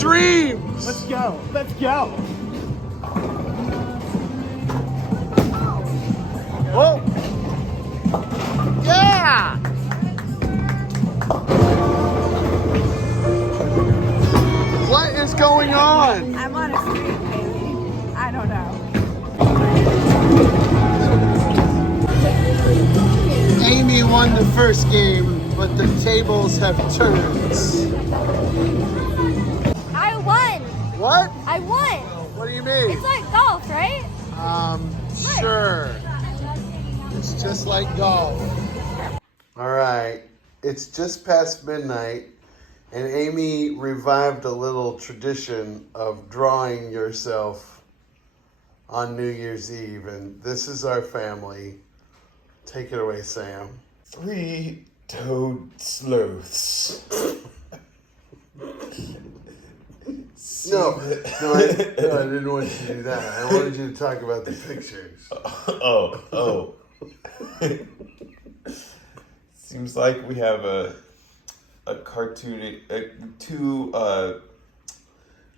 dreams. Let's go. Let's go. Oh! Yeah! What is going on? I'm on a streak, maybe. I don't know. Amy won the first game, but the tables have turned. I won. What? I won. What do you mean? It's like golf, right? Sure. It's just like golf. All right. It's just past midnight, and Amy revived a little tradition of drawing yourself on New Year's Eve, and this is our family. Take it away, Sam. 3-toed sloths. No, I didn't want you to do that. I wanted you to talk about the pictures. Oh. Seems like we have a cartoon, two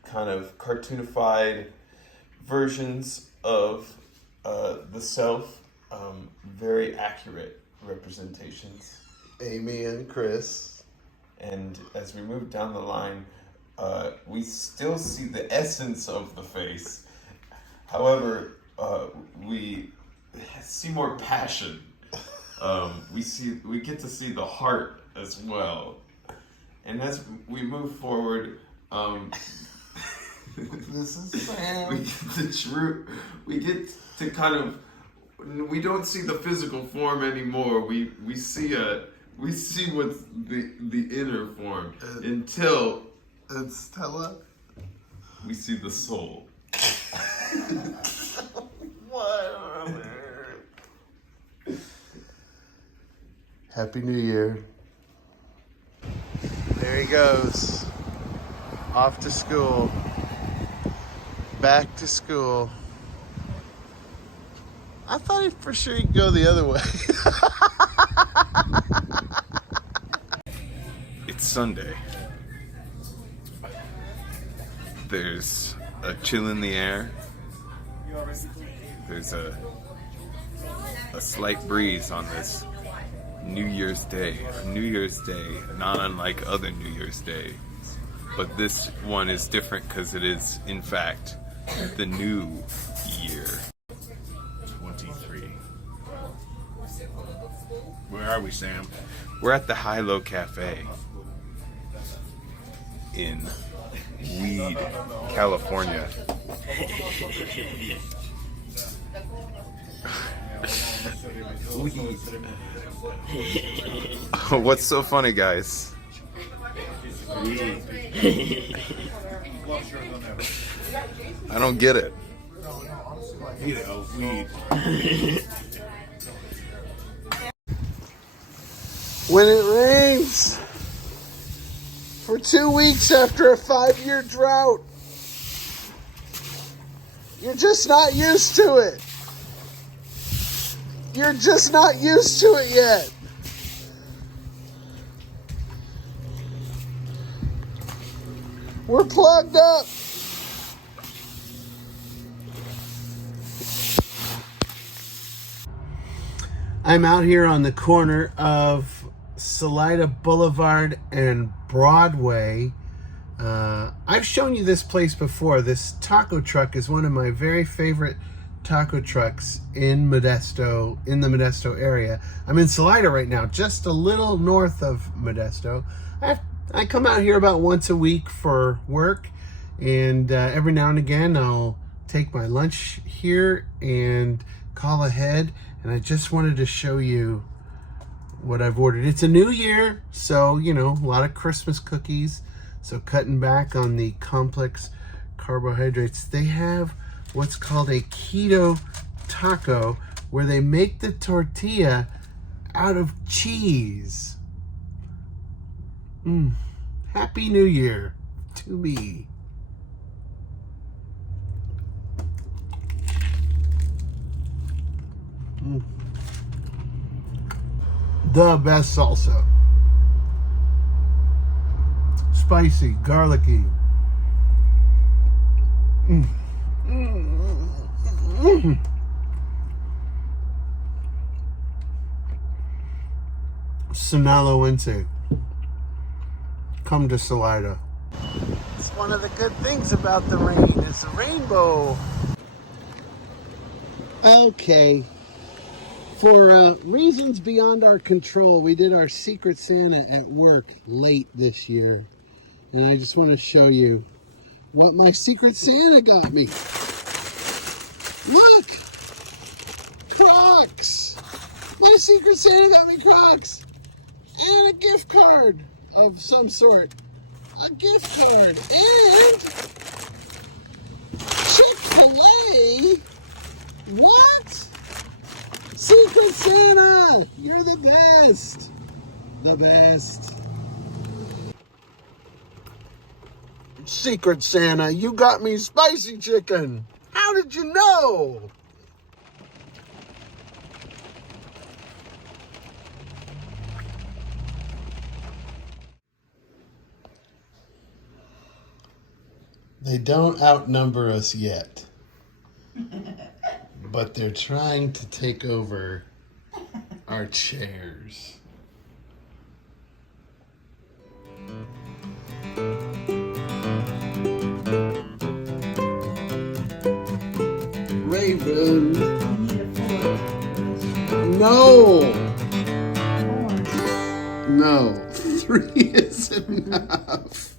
kind of cartoonified versions of the self. Very accurate representations. Amy and Chris. And as we move down the line, we still see the essence of the face. However, we see more passion. We get to see the heart as well. And as we move forward, This is Sam. we get to kind of, we don't see the physical form anymore. We see what's the inner form until And Stella. we see the soul. Whatever. Happy New Year. There he goes. Off to school. Back to school. I thought for sure he'd go the other way. It's Sunday. There's a chill in the air. There's a slight breeze on this New Year's Day. A New Year's Day, not unlike other New Year's Day. But this one is different because it is, in fact, the new year. 23. Where are we, Sam? We're at the High Low Cafe in Weed, California. What's so funny, guys? I don't get it. When it rains for 2 weeks after a 5-year drought, you're just not used to it. You're just not used to it yet. We're plugged up. I'm out here on the corner of Salida Boulevard and Broadway. I've shown you this place before. This taco truck is one of my very favorite taco trucks in Modesto, in the Modesto area. I'm in Salida right now, just a little north of Modesto. I come out here about once a week for work, and every now and again I'll take my lunch here and call ahead. And I just wanted to show you what I've ordered. It's a new year, so, you know, a lot of Christmas cookies. So cutting back on the complex carbohydrates. They have what's called a keto taco, where they make the tortilla out of cheese. Happy New Year to me. The best salsa. Spicy, garlicky, Sinaloense. Come to Salida. It's one of the good things about the rain is the rainbow. Okay. For reasons beyond our control, we did our Secret Santa at work late this year. And I just want to show you what my Secret Santa got me. Look! Crocs! My Secret Santa got me Crocs! And a gift card of some sort. A gift card. And Chick-fil-A? What? Secret Santa! You're the best! The best. Secret Santa, you got me spicy chicken. How did you know? They don't outnumber us yet. But they're trying to take over our chairs. Raven. No. No. 3 is enough.